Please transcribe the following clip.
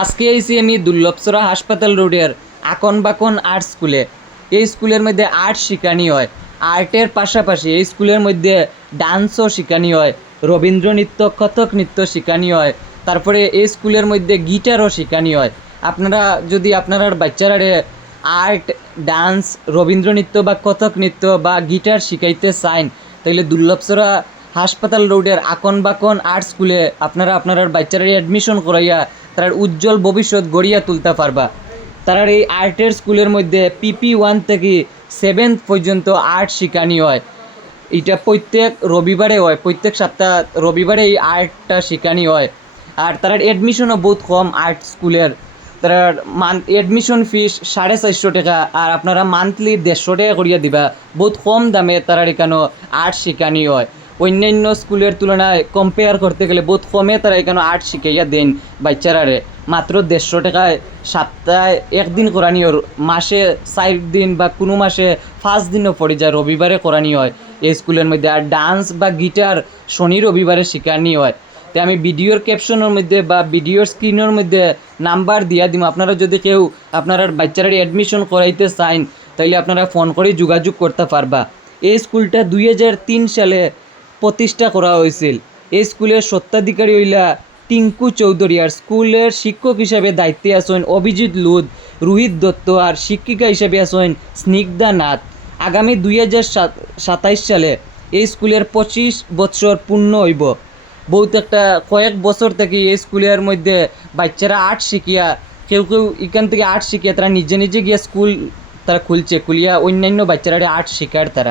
আজকে আইছি আমি দুর্লভচরা হাসপাতাল রোডের আকন বাকন আর্ট স্কুলে। এই স্কুলের মধ্যে আর্ট শেখানি হয়। আর্টের পাশাপাশি এই স্কুলের মধ্যে ডান্সও শেখানি হয়, রবীন্দ্র নৃত্য, কথক নৃত্য শেখানি হয়। তারপরে এই স্কুলের মধ্যে গিটারও শেখানি হয়। আপনারা যদি আপনার বাচ্চারারে আর্ট, ডান্স, রবীন্দ্র নৃত্য বা কথক নৃত্য বা গিটার শিখাইতে চান, তাহলে দুর্লভচরা হাসপাতাল রোডের আকন বাকন আর্ট স্কুলে আপনারা আপনার বাচ্চারা অ্যাডমিশন করাইয়া তার উজ্জ্বল ভবিষ্যৎ গড়িয়া তুলতে পারবা। তার এই আর্টের স্কুলের মধ্যে PP1 থেকে 7th পর্যন্ত আর্ট শেখানি হয়। এটা প্রত্যেক রবিবারে হয়, প্রত্যেক সপ্তাহ রবিবারে এই আর্টটা শেখানি হয়। আর তার অ্যাডমিশনও বহুত কম আর্ট স্কুলের। তার অ্যাডমিশন ফিস 450 টাকা, আর আপনারা মান্থলি 150 টাকা করিয়া দিবা। বহুত কম দামে তারা এখানে আর্ট শেখানি হয়। অন্যান্য স্কুলের তুলনায় কম্পেয়ার করতে গেলে বহুত কমে তারা এখানে আর্ট শিখাইয়া দেন বাচ্চারারে। মাত্র 150 টাকায় সপ্তাহে একদিন করানি হয়, মাসে 4 দিন বা কোনো মাসে 5 দিনও পড়ে যায়, রবিবারে করানি হয় এই স্কুলের মধ্যে। আর ডান্স বা গিটার শনি রবিবারে শেখানি হয়। তো আমি ভিডিওর ক্যাপশনের মধ্যে বা ভিডিওর স্ক্রিনের মধ্যে নাম্বার দিয়া দিব। আপনারা যদি কেউ আপনার বাচ্চারা অ্যাডমিশন করাইতে চান, তাইলে আপনারা ফোন করে যোগাযোগ করতে পারবা। এই স্কুলটা 2003 সালে প্রতিষ্ঠা করা হয়েছিল। এই স্কুলের স্বত্বাধিকারী হইলা টিঙ্কু চৌধুরী, আর স্কুলের শিক্ষক হিসাবে দায়িত্বে আছেন অভিজিৎ লুদ, রোহিত দত্ত, আর শিক্ষিকা হিসাবে আছেন স্নিগ্ধা নাথ। আগামী 2027 সালে এই স্কুলের 25 বছর পূর্ণ হইব। বহুত একটা কয়েক বছর থেকে এই স্কুলের মধ্যে বাচ্চারা আর্ট শিখিয়া, কেউ কেউ এখান থেকে আর্ট শিখিয়া তারা নিজে নিজে গিয়ে স্কুল তারা খুলছে, খুলিয়া অন্যান্য বাচ্চারা আর্ট শেখার তারা।